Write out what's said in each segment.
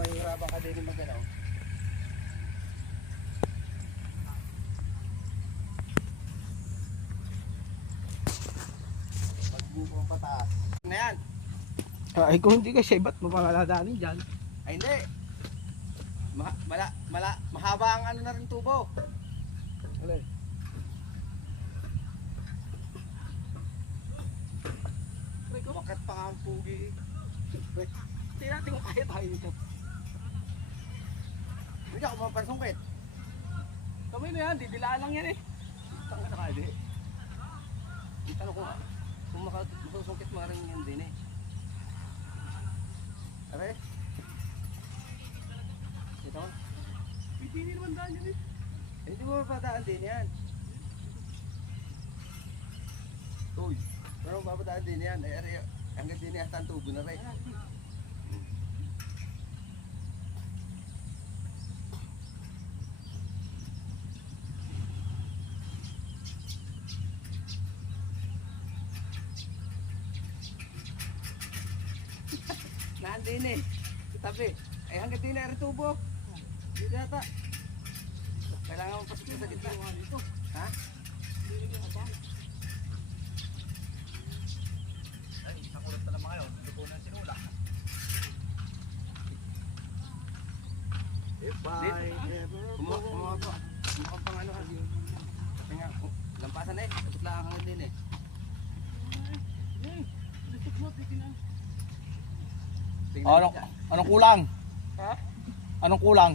mahihirapan ka din mag-galaw. Magbuko ang pataas. Na yan. Ay kung hindi kasi, ba't mo pa maladaanin dyan? Ay hindi. Mahaba ang ano na rin tubo. Alay. Ay, kumakat pa nga ang pugi. Hindi natin kung kaya tayo dito. Hindi ako mapansungkit. Kami na yan, didilaan lang yan eh. Tanga na ka, di. Itanong ko nga. Kung masusungkit mo rin yan din eh. Aray. Ito mo. Hindi naman daan yan eh. Hindi mo mapadaan din yan. Uy. Pero mapadaan din yan. Ay, aray. Hanggang din yan ang tubo na rin. Nandin eh. Tabi. Ay hanggang din na rin tubo. Dito yata. Kailangan mo pasok sa gitna. Ha? Ay, nakulot na naman kayo. Hindi ko na sinula. If I ever kumuha ko. Kumuha pang ano kasi. Kasi nga, lampasan na eh. Tapos lang hanggang din eh. Anong kulang? Ha? Anong kulang?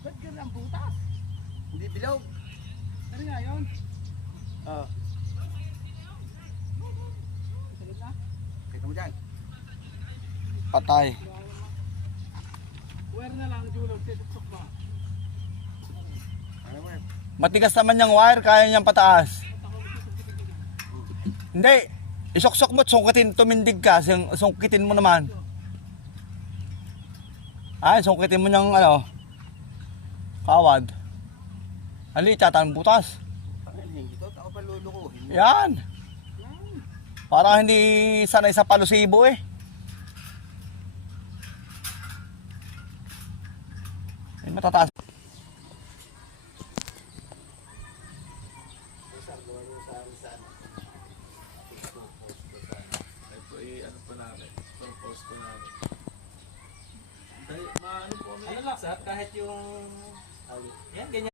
Ba't ganun ang butas? Hindi bilog. Ano nga yun? Oo. Kita mo dyan. Patay. Wire na lang, julog, titusok ba? Ano mo eh? Matigas naman yung wire, kaya niyang pataas. Hindi. Isok-sok mo, sungkitin, tumindig ka, sungkitin mo naman. Ay, sungkitin mo niyang ano, kawad. Ali, tatan butas. Hindi to, ako pa lulukuhin. Yan. Parang hindi sanay sa palusibo eh. Ay, matataas. Ano lang, sir? Kahit yung... Yan, ganyan.